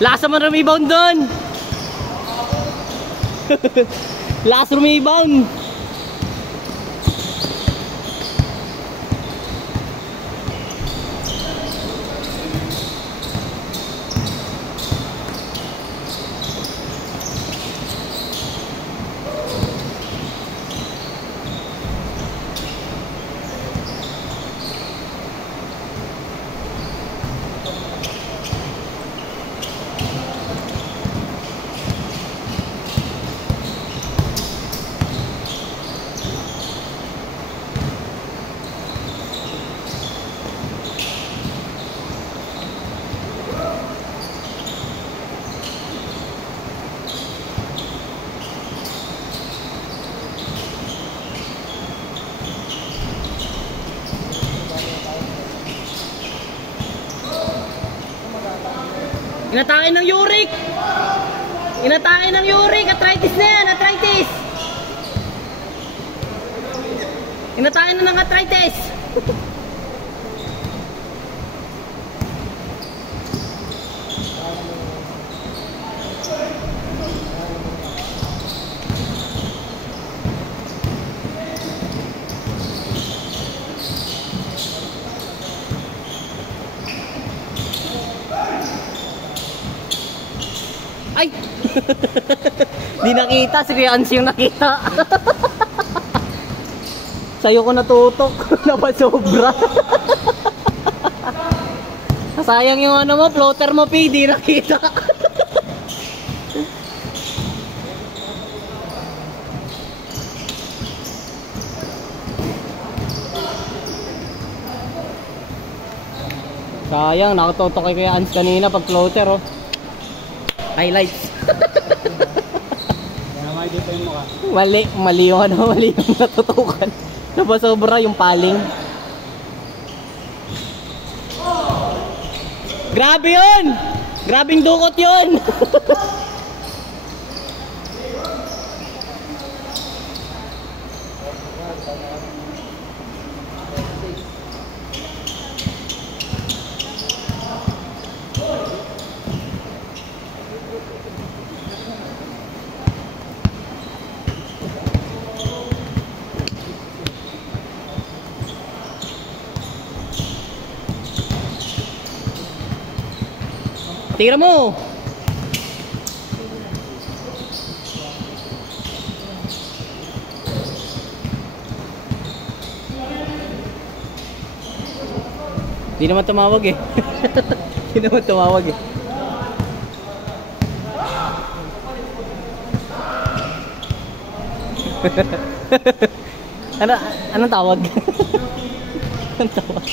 Lakas naman rebound doon. Lakas rebound. Inatake ng uric! Inatake ng uric! Arthritis na yan! Arthritis! Inatake na ng arthritis! Ay! Di nakita, si Kuya Ans yung nakita. Sa'yo ko natutok. Napasobra. Sayang yung ano mo, floater mo, P. Di nakita. Sayang, nakatutok kay Kuya Ans kanina pag floater, oh. Highlights. Kaya dito yung mukha. Mali yung ano, mali yung natutukan. Napasobra yung paling. Grabe yun! Grabing dukot yun! Tira mo. Di naman tumawag eh. Di naman tumawag eh. Anong tawag? Anong tawag?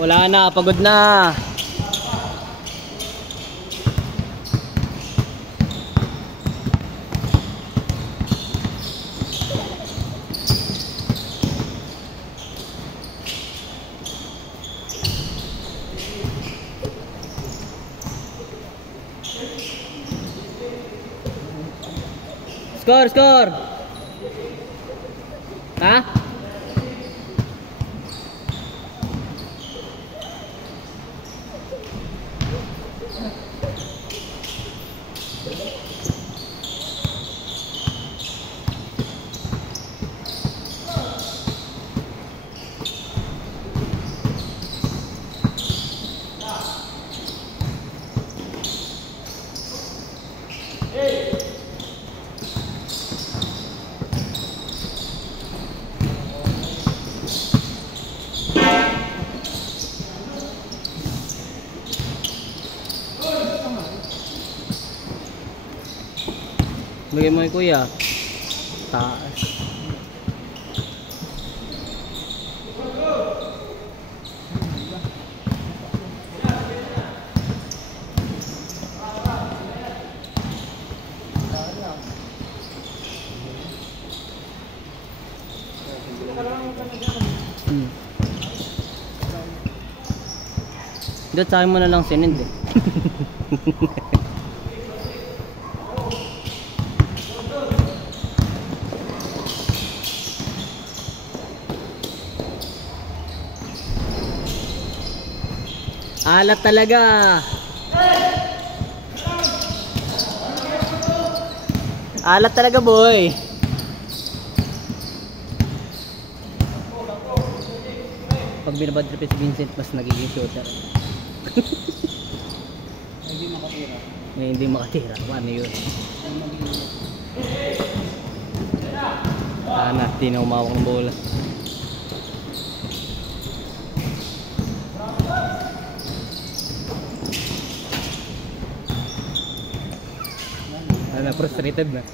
Wala na, pagod na. Score! Ha? Lagay mo yung kuya. Taas. Dito sa akin mo na lang sinend eh. Alat talaga. Alat talaga, boy. Pag binabad trip si Vincent, mas nagiging shooter. Hindi makatira. Hindi makatira. Ano yun? Sana, di na umawak ng bola. Frustrated na.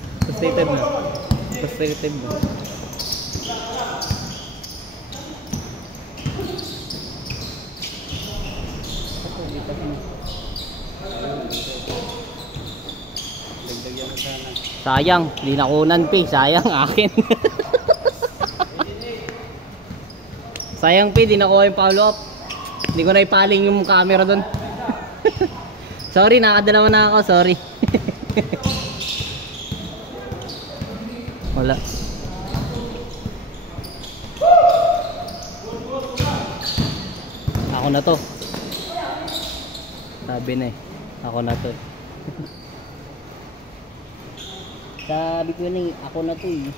Sayang, di nakunan pi. Sayang akin. Sayang pi, di nakuha yung follow up. Hindi ko na ipaling yung camera doon. Sorry, nakadalawa na ako. Sorry. Wala. Ako na to. Sabi na eh. Ako na to eh. Sabi ko na eh. Ako na to eh.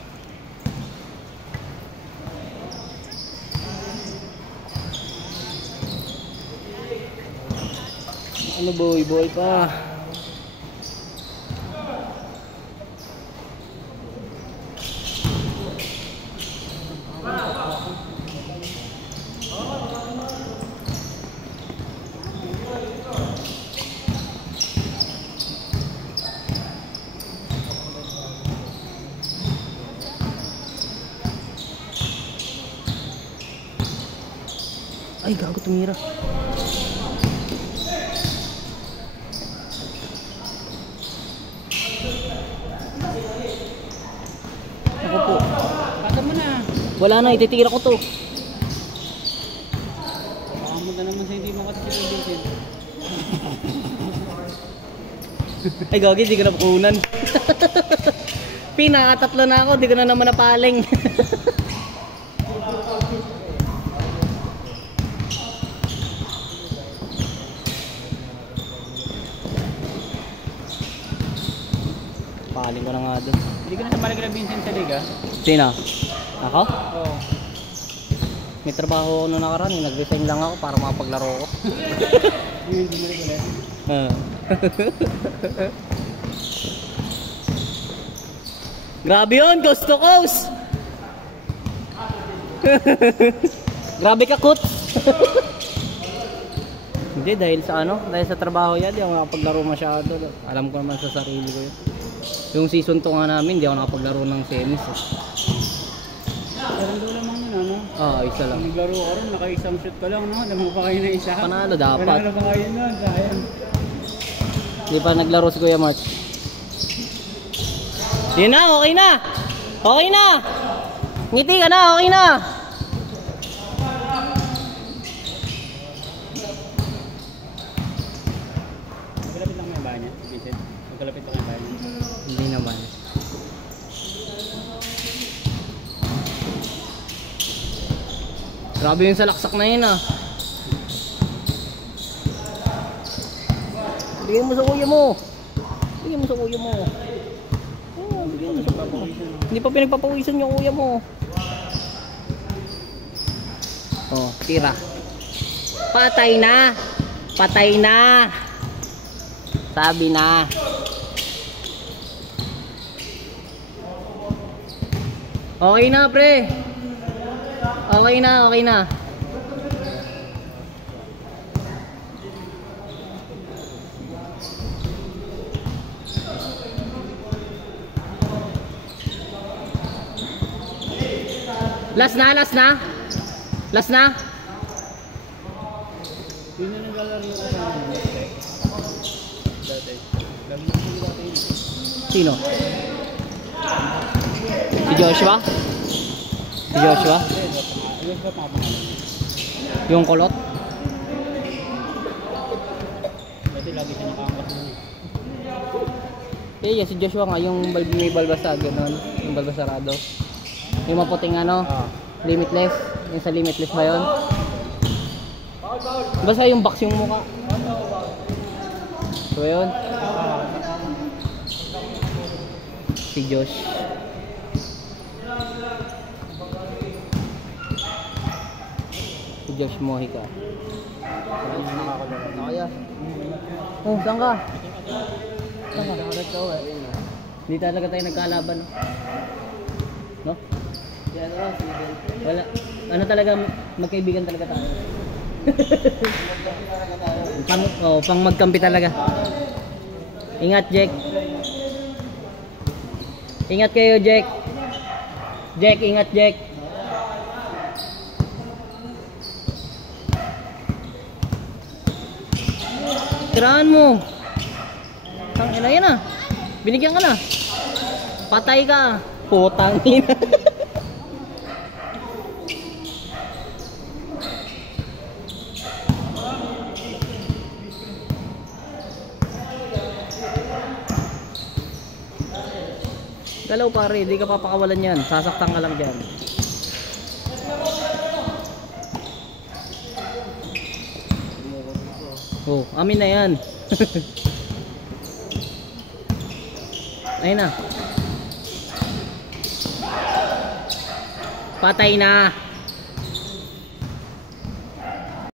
Ano boy pa. Ay, gago tumira. Ako po. Kata mo na. Wala na, ititigil ako to. Makamod na naman sa hindi mo kasi si Vincent. Ay, gagi, di ko na pakunan. Pinakatatlo na ako, di ko na naman napaling. Paling ko na nga doon. Hindi ka na sumali kila Vincent sa liga? Sino? Ako? Oo. May trabaho ako nung nakaraan. Nag-resign lang ako para makapaglaro ko. Hindi mo rin ulit. Grabe yun! Coast to coast! Grabe ka, Kut! Hindi, dahil sa ano? Dahil sa trabaho yan, di ako nakapaglaro masyado. Alam ko naman sa sarili ko yun. Yung season 2 nga namin, di ako nakapaglaro ng semis. Pero doon lamang yun, ano? Isa lang. Naglaro ko rin, naka-isang shoot ko lang, no? Lamang pa kayo na isa. Panalo dapat. Panalo pa kayo nun, sayang. Hindi pa naglaro si Kuya Mark. Yun na, okay na. Okay na. Ngiti ka na, okay na. Magkalapit lang may bahay niya, Vincent. Magkalapit lang may bahay niya. Hindi naman. Grabe yung salaksak na yun ah. Bigyan mo sa kuya mo. Bigyan mo sa kuya mo. Oh, bigyan mo sa kuya mo. Hindi pa pinagpapawisan yung kuya mo. Oh, tira. Patay na. Patay na. Sabi na. Okay na, pre. Okay na, okay na. Last na, last na. Last na. Yun na naglalaro ko sa mga dati. Lagi ko sila dati yun. Sino? Si Joshua? Si Joshua? Ano ba papangalan? Yung kulot? Dati lagi siya nakaangkas nun. Eh, si Joshua nga, yung may balbasa, gano'n. Yung balbasarado. Yung maputing ano, limitless. Yung sa limitless ba yun? Basta yung box yung mukha. So yun. Si Josh. Si Josh Mojica. Nakaya. Oh, saan ka? Saan ka? Hindi talaga tayo nagkalaban. No? Wala. Ano talaga, magkaibigan talaga tayo. Pang magkampi talaga. Ingat, Jack. Ingat kayo, Jack. Jack, ingat, Jack. Tirahan mo. Tang ina yan ah. Binigyan ka na. Patay ka. Putang ina. Galaw pare, di ka papakawalan yan. Sasaktan ka lang dyan. Oh, amin na yan. Ayun na. Patay na.